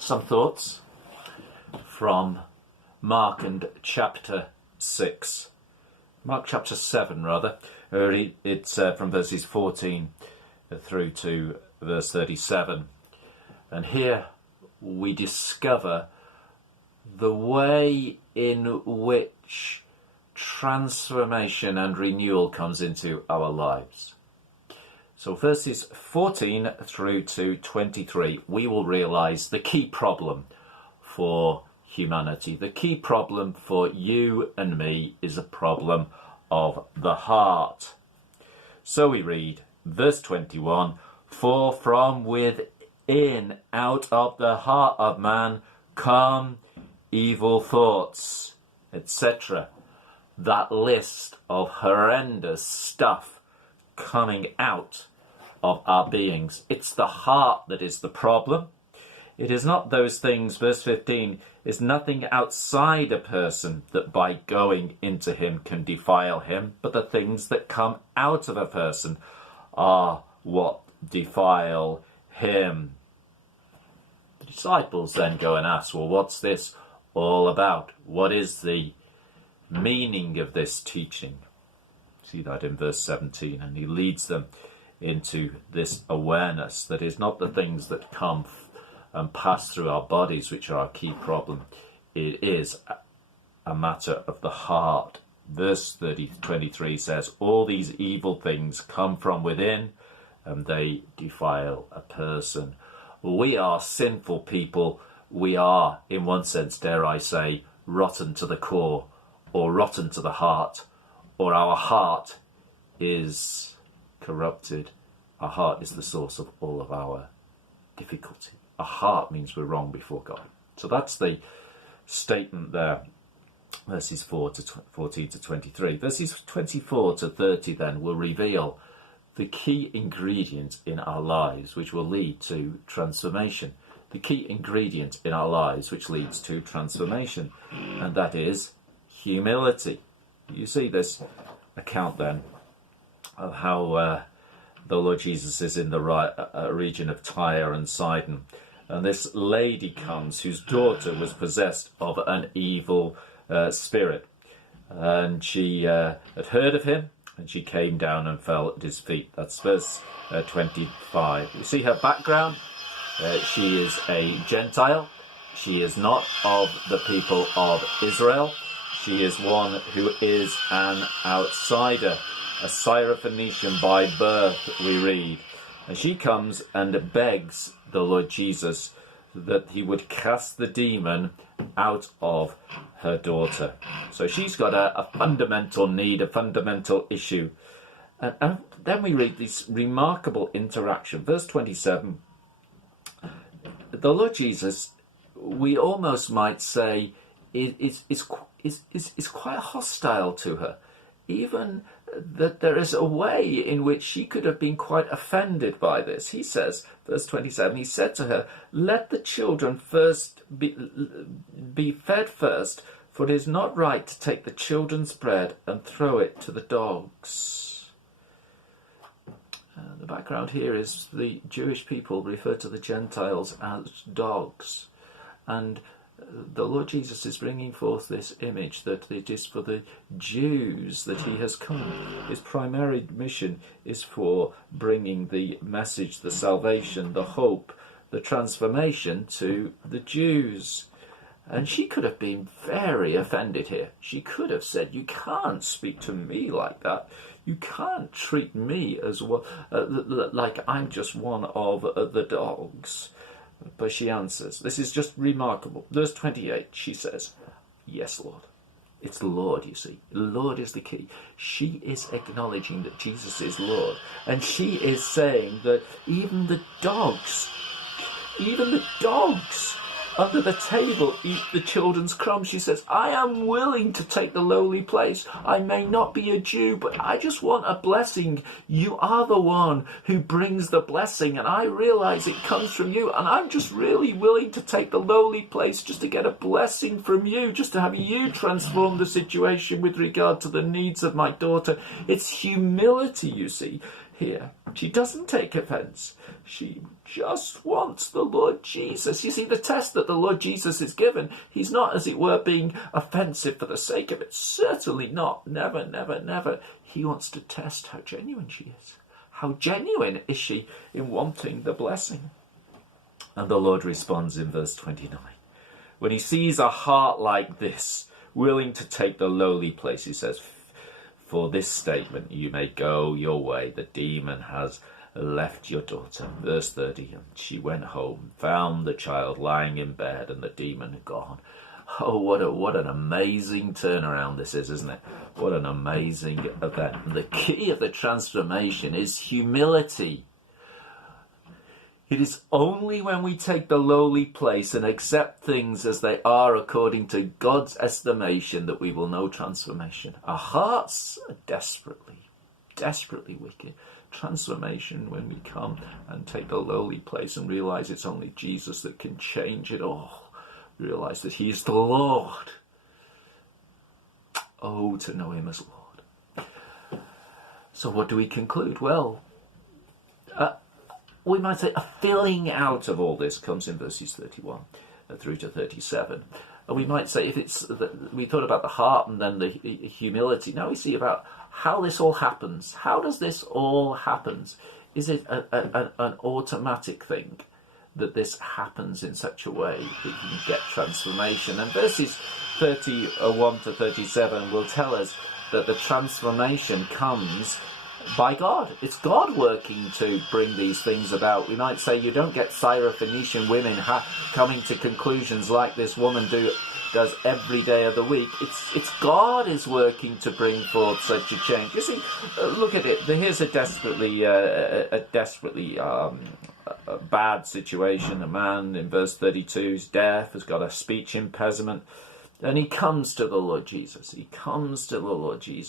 Some thoughts from Mark and chapter 6. Mark chapter 7 rather. It's from verses 14 through to verse 37. And here we discover the way in which transformation and renewal comes into our lives. So verses 14 through to 23, we will realise the key problem for humanity. The key problem for you and me is a problem of the heart. So we read, verse 21, "For from within, out of the heart of man, come evil thoughts," etc. That list of horrendous stuff coming out of our beings. It's the heart that is the problem. It is not those things, verse 15, is nothing outside a person that by going into him can defile him, but the things that come out of a person are what defile him. The disciples then go and ask, well, what's this all about? What is the meaning of this teaching? See that in verse 17, and he leads them into this awareness that is not the things that come and pass through our bodies which are our key problem. It is a matter of the heart. Verse 23 says, all these evil things come from within and they defile a person. We are sinful people. We are, in one sense, dare I say, rotten to the core, or rotten to the heart, or our heart is corrupted. Our heart is the source of all of our difficulty. Our heart means we're wrong before God. So that's the statement there, verses 14 to 23. Verses 24 to 30 then will reveal the key ingredient in our lives which will lead to transformation. The key ingredient in our lives which leads to transformation, and that is humility. You see this account then of how the Lord Jesus is in the region of Tyre and Sidon, and this lady comes whose daughter was possessed of an evil spirit, and she had heard of him, and she came down and fell at his feet. That's verse 25. You see her background. She is a Gentile. She is not of the people of Israel. She is one who is an outsider, a Syrophoenician by birth, we read. And she comes and begs the Lord Jesus that he would cast the demon out of her daughter. So she's got a fundamental need, a fundamental issue. And then we read this remarkable interaction. Verse 27, the Lord Jesus, we almost might say, is quite hostile to her. Even that there is a way in which she could have been quite offended by this. He says, verse 27, he said to her, "Let the children first be fed first, for it is not right to take the children's bread and throw it to the dogs." The background here is the Jewish people refer to the Gentiles as dogs, and the Lord Jesus is bringing forth this image that it is for the Jews that he has come. His primary mission is for bringing the message, the salvation, the hope, the transformation to the Jews. And she could have been very offended here. She could have said, "You can't speak to me like that. You can't treat me as well, like I'm just one of the dogs." But she answers. This is just remarkable. Verse 28, she says, "Yes, Lord." It's Lord, you see. Lord is the key. She is acknowledging that Jesus is Lord. And she is saying that even the dogs under the table eat the children's crumbs. She says, "I am willing to take the lowly place. I may not be a Jew, but I just want a blessing. You are the one who brings the blessing, and I realize it comes from you, and I'm just really willing to take the lowly place just to get a blessing from you, just to have you transform the situation with regard to the needs of my daughter." It's humility, you see, here. She doesn't take offense. She just wants the Lord Jesus. You see, the test that the Lord Jesus is given, he's not, as it were, being offensive for the sake of it. Certainly not. Never, never, never. He wants to test how genuine she is. How genuine is she in wanting the blessing? And the Lord responds in verse 29. When he sees a heart like this, willing to take the lowly place, he says, for this statement you may go your way. The demon has left your daughter. Verse 30, and she went home, found the child lying in bed, and the demon had gone. Oh, what an amazing turnaround this is, isn't it? What an amazing event. And the key of the transformation is humility. It is only when we take the lowly place and accept things as they are according to God's estimation that we will know transformation. Our hearts are desperately, desperately wicked. Transformation when we come and take the lowly place and realize it's only Jesus that can change it all. Realize that he is the Lord. Oh, to know him as Lord. So what do we conclude? Well, we might say a filling out of all this comes in verses 31 through to 37. And we might say, if it's we thought about the heart and then the humility, now we see about how this all happens. How does this all happen? Is it an automatic thing that this happens in such a way that you can get transformation? And verses 31 to 37 will tell us that the transformation comes by God. It's God working to bring these things about. We might say you don't get Syrophoenician women coming to conclusions like this woman does every day of the week. It's God is working to bring forth such a change. You see, look at it. Here's a desperately bad situation. A man in verse 32 is deaf, has got a speech impediment, and he comes to the Lord Jesus. He comes to the Lord Jesus.